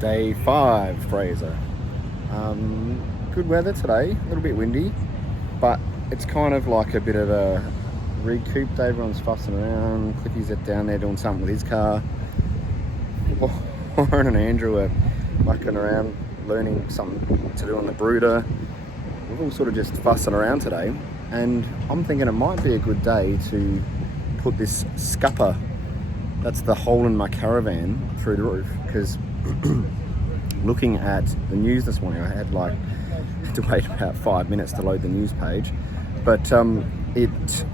Day 5, Fraser. Good weather today, a little bit windy, but it's kind of like a bit of a recoup day. Everyone's fussing around. Cliffy's down there doing something with his car. Warren and Andrew are mucking around, learning something to do on the brooder. We're all sort of just fussing around today, and I'm thinking it might be a good day to put this scupper, that's the hole in my caravan, through the roof, because looking at the news this morning, I had to wait about 5 minutes to load the news page, but it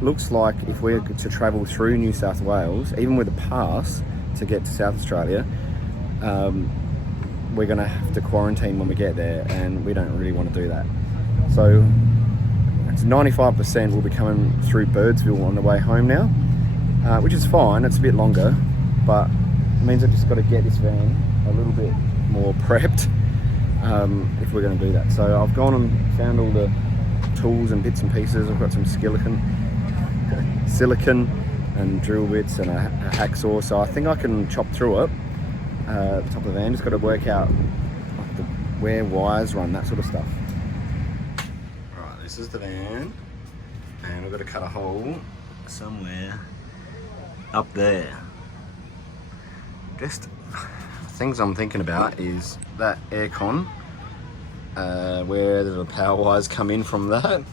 looks like if we're to travel through New South Wales, even with a pass to get to South Australia, we're going to have to quarantine when we get there, and we don't really want to do that. So it's 95% we'll be coming through Birdsville on the way home now, which is fine. It's a bit longer, but it means I've just got to get this van a little bit more prepped if we're going to do that. So I've gone and found all the tools and bits and pieces. I've got some silicon and drill bits and a hacksaw, so I think I can chop through it. The top of the van, just got to work out where wires run, that sort of stuff. Alright, this is the van, and we've got to cut a hole somewhere up there. Just things I'm thinking about is that aircon, where the power wires come in from that.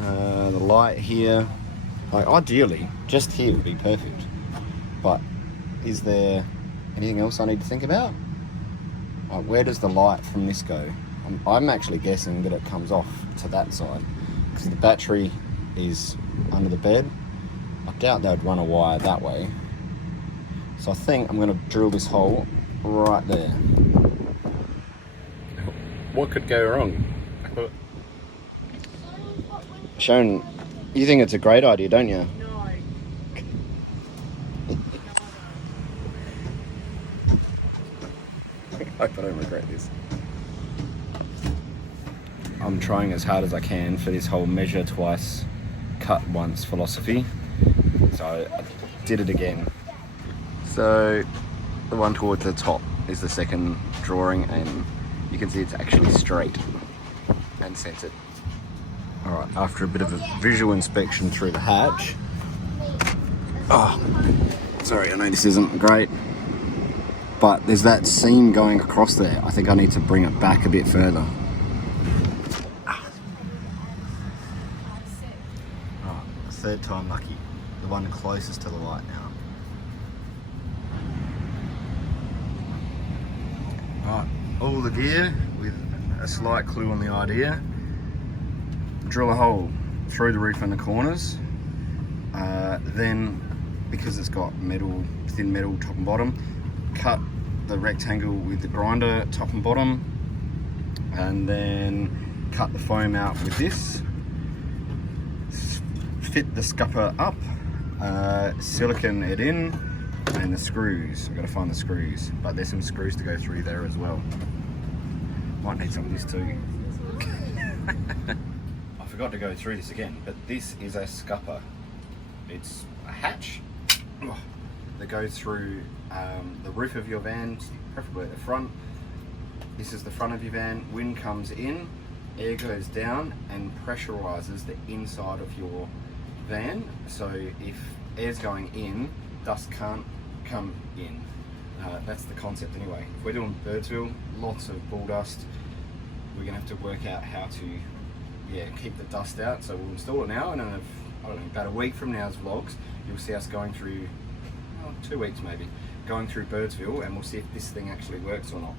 The light here, like ideally, just here would be perfect. But is there anything else I need to think about? Like, where does the light from this go? I'm actually guessing that it comes off to that side, because the battery is under the bed. I doubt they would run a wire that way. So I think I'm going to drill this hole right there. What could go wrong? Sharon, you think it's a great idea, don't you? No. I hope I don't regret this. I'm trying as hard as I can for this whole measure twice, cut once philosophy. So I did it again. So the one towards the top is the second drawing, and you can see it's actually straight and centered. Alright, after a bit of a visual inspection through the hatch. Oh, sorry, I know this isn't great, but there's that seam going across there. I think I need to bring it back a bit further. Oh, third time lucky. The one closest to the light now. Alright, all the gear with a slight clue on the idea. Drill a hole through the roof and the corners. Then, because it's got thin metal top and bottom, cut the rectangle with the grinder top and bottom, and then cut the foam out with this. Fit the scupper up, silicone it in, and the screws. I've got to find the screws, but there's some screws to go through there as well. Might need some of this too. I forgot to go through this again, but this is a scupper. It's a hatch that goes through the roof of your van, preferably at the front. This is the front of your van. Wind comes in, air goes down and pressurizes the inside of your van. So if air's going in, dust can't come in. That's the concept anyway. If we're doing Birdsville, lots of bull dust, we're gonna have to work out how to keep the dust out. So we'll install it now, and then I don't know, about a week from now's vlogs, you'll see us going through, 2 weeks maybe, going through Birdsville, and we'll see if this thing actually works or not.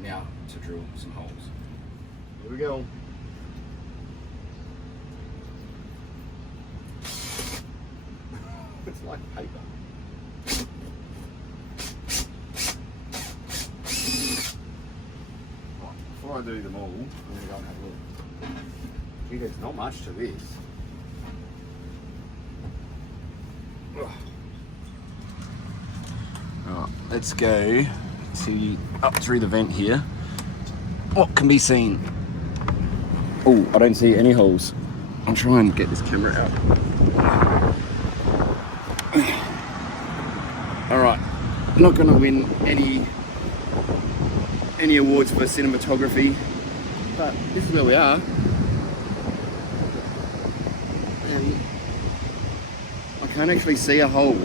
Now to drill some holes. Here we go. It's like paper. Right, before I do them all, I'm going to go and have a look. Gee, there's not much to this. Right, let's go see up through the vent here. What can be seen? Oh, I don't see any holes. I'll try and get this camera out. Alright, I'm not going to win any awards for cinematography, but this is where we are. And I can't actually see a hole.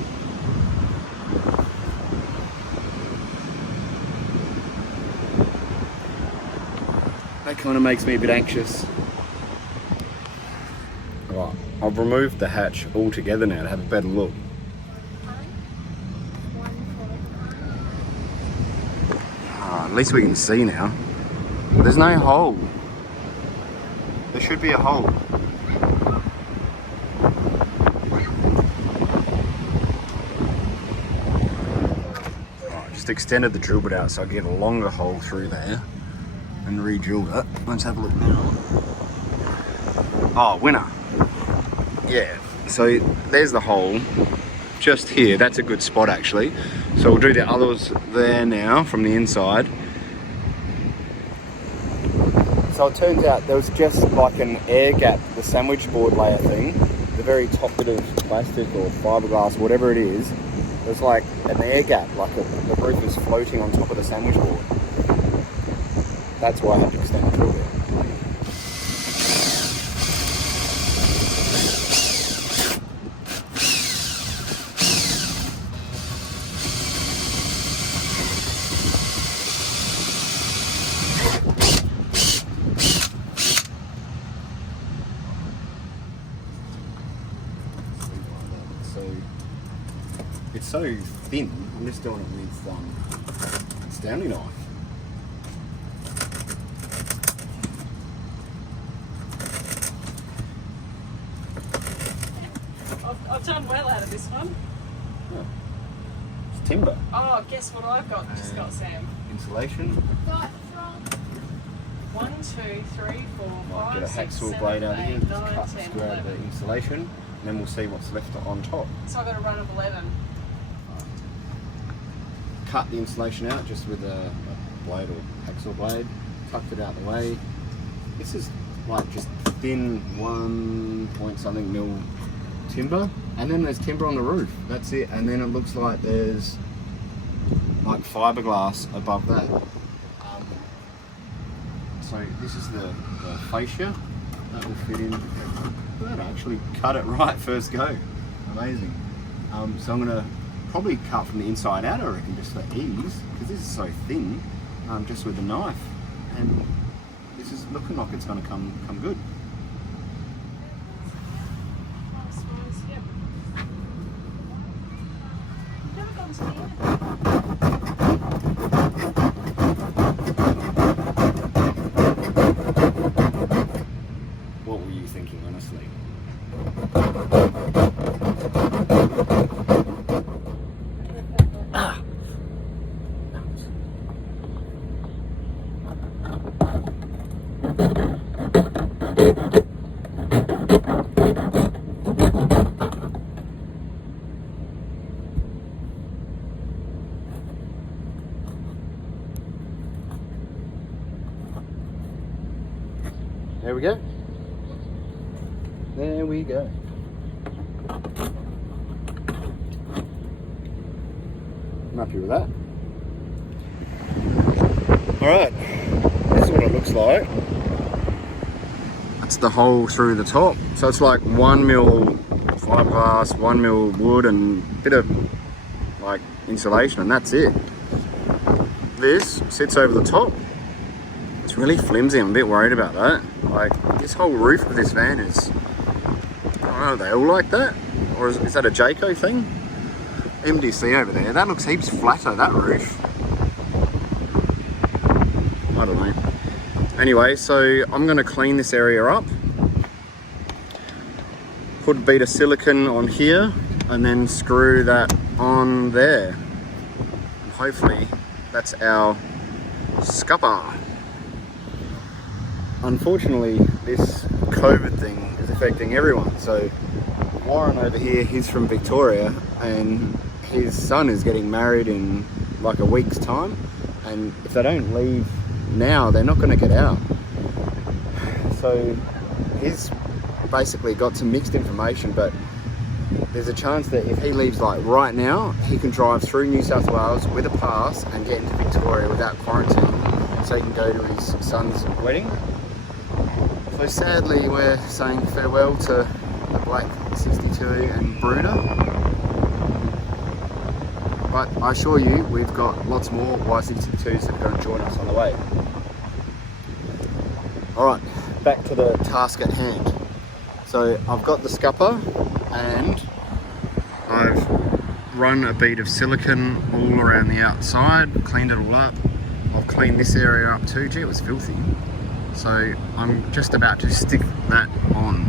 That kind of makes me a bit anxious. Right, I've removed the hatch altogether now to have a better look. At least we can see now. There's no hole. There should be a hole. Right, just extended the drill bit out so I get a longer hole through there and re-drilled it. Let's have a look now. Oh, winner. Yeah, so there's the hole. Just here, that's a good spot actually. So we'll do the others there now from the inside. So it turns out there was just like an air gap, the sandwich board layer thing, the very top bit of plastic or fiberglass, whatever it is. There's like an air gap, like the roof is floating on top of the sandwich board. That's why I had to extend the drill bit. It's so thin. I'm just doing it with Stanley knife. I've done well out of this one. Oh. It's timber. Oh, guess what I've got? Just got, Sam. Insulation. 1, 2, 3, 4, Might 5, get a 6, hacksaw 7, blade out 8, here. 9, Cut 10, square out 11. the insulation, and then we'll see what's left on top. So I've got a run of 11. Cut the insulation out just with a blade or hacksaw blade. Tucked it out the way. This is like just thin 1 point something mil timber, and then there's timber on the roof. That's it. And then it looks like there's like fiberglass above that. So this is the fascia that will fit in. That actually cut it right first go. Amazing. So I'm gonna probably cut from the inside out, I reckon, just for ease, because this is so thin, just with a knife. And this is looking like it's gonna come good. I suppose, yep. Never gone to the end. What were you thinking, honestly? Ah! There we go. There we go. I'm happy with that. Alright, this is what it looks like. That's the hole through the top. So it's like 1 mil fiberglass, 1 mil wood, and a bit of like insulation, and that's it. This sits over the top. It's really flimsy. I'm a bit worried about that. Like, this whole roof of this van is, I don't know, are they all like that? Or is that a Jayco thing? MDC over there. That looks heaps flatter, that roof. I don't know. Anyway, so I'm going to clean this area up. Put a bead of silicone on here and then screw that on there. And hopefully that's our scupper. Unfortunately, this COVID thing is affecting everyone. So Warren over here, he's from Victoria, and his son is getting married in like a week's time. And if they don't leave now, they're not going to get out. So he's basically got some mixed information, but there's a chance that if he leaves like right now, he can drive through New South Wales with a pass and get into Victoria without quarantine, so he can go to his son's wedding. So sadly, we're saying farewell to the Black 62 and Brooder. But I assure you, we've got lots more Y62s that are going to join us on the way. Alright, back to the task at hand. So I've got the scupper and I've run a bead of silicone all around the outside, cleaned it all up. I've cleaned this area up too. Gee, it was filthy. So I'm just about to stick that on.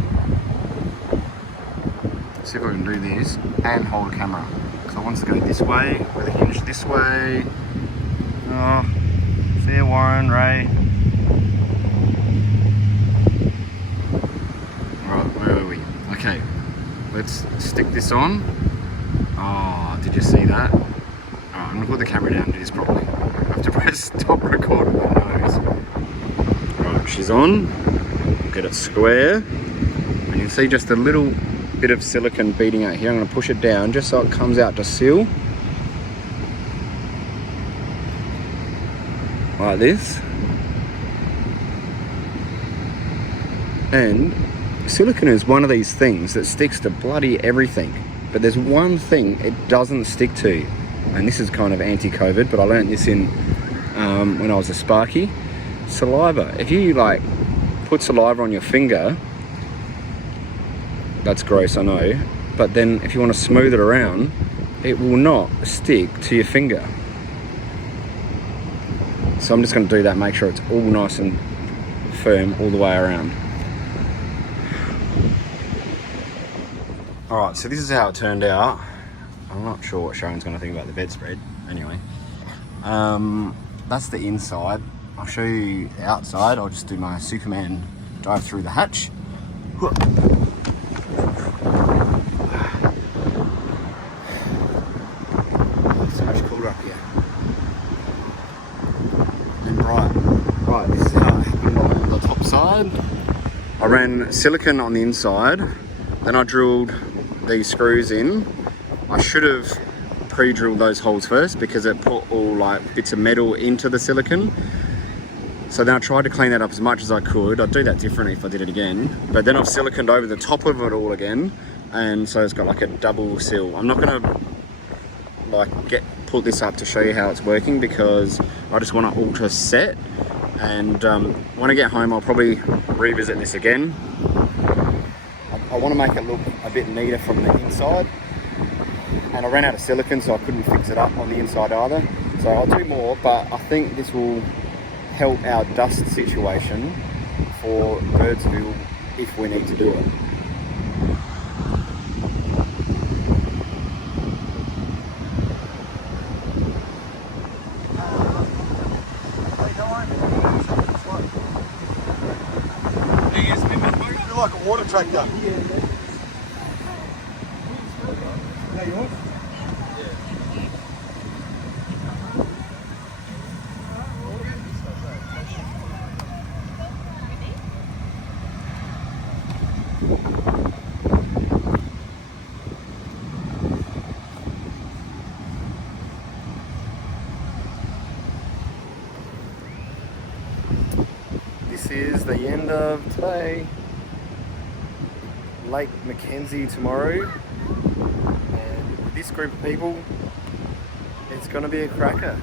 See if I can do this and hold a camera. Because I want to go this way, with a hinge this way. Oh, see you, Warren, Ray. Right, where are we? Okay, let's stick this on. Oh, did you see that? Alright, I'm going to put the camera down and do this properly. I have to press stop record with my nose. Right, she's on. Get it square. And you can see just a little bit of silicone beading out here. I'm going to push it down just so it comes out to seal. Like this. And silicone is one of these things that sticks to bloody everything. But there's one thing it doesn't stick to. And this is kind of anti-COVID, but I learned this in when I was a Sparky. Saliva. If you like put saliva on your finger, that's gross, I know, but then if you want to smooth it around, it will not stick to your finger. So I'm just going to do that, make sure it's all nice and firm all the way around. Alright, so this is how it turned out. I'm not sure what Sharon's going to think about the bedspread. Anyway, that's the inside. I'll show you the outside. I'll just do my Superman dive through the hatch. So much cooler up here. And right, this is how it happened on the top side. I ran silicone on the inside, then I drilled these screws in. I should have pre-drilled those holes first because it put all like bits of metal into the silicone. So then I tried to clean that up as much as I could. I'd do that differently if I did it again. But then I've siliconed over the top of it all again. And so it's got like a double seal. I'm not gonna like put this up to show you how it's working because I just want it all to set. And when I get home, I'll probably revisit this again. I want to make it look a bit neater from the inside. And I ran out of silicone, so I couldn't fix it up on the inside either. So I'll do more, but I think this will help our dust situation for Birdsville if we need to do it. Like a water tractor. This is the end of today. Lake Mackenzie tomorrow, and with this group of people, it's going to be a cracker.